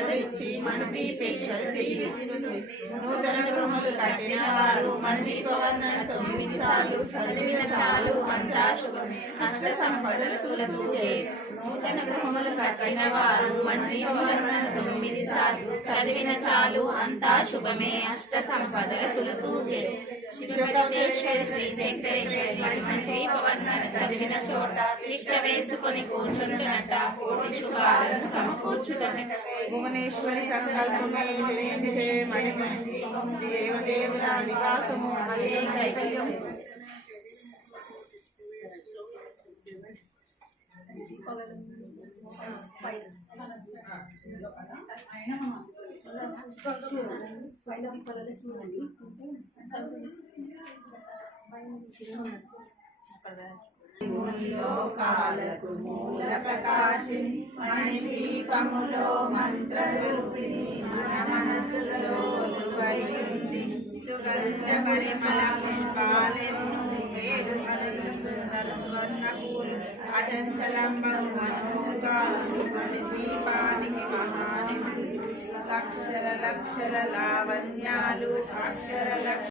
వరలిచ్చి మణిపీపేక్షలు దీవిస్తుంది. నూతన గృహములు కట్టిన వారు మణిపవర్ణన 9 సార్లు చదివిన చాలు అంతా శుభమే. అష్ట సంపదలు తులతూగే. నూతన గృహములు కట్టిన వారు మణిపవర్ణన 9 సార్లు చదివిన చాలు అంతా శుభమే. అష్ట సంపదలు తులతూగే. శివకౌతేశ్వరి శ్రీ శంకరేశ్వరి మణిపవర్ణన చదివిన చోట తిష్ట వేసుకొని కూర్చుంటున్నట్ట కోటి శుభాలను సమకూర్చుటమే. భువనేశ్వరి సంకల్పమే జయించే మణిమణి దేవదేవుల నివాసము అదే కైకల్యం. లోకాలకు మూల ప్రకాశిని మణిదీపములో మంత్రస్వరూపిణి మన మనసులో కొలువైంది. సుగంధ పరిమళ పుష్పాలెన్నో సుందర స్వర్ణ పూలు అచంచలంబరు మనోసుకాలు మణిదీపానికి మహానిధులు. లక్షల లక్షల లావణ్యాలు అక్షర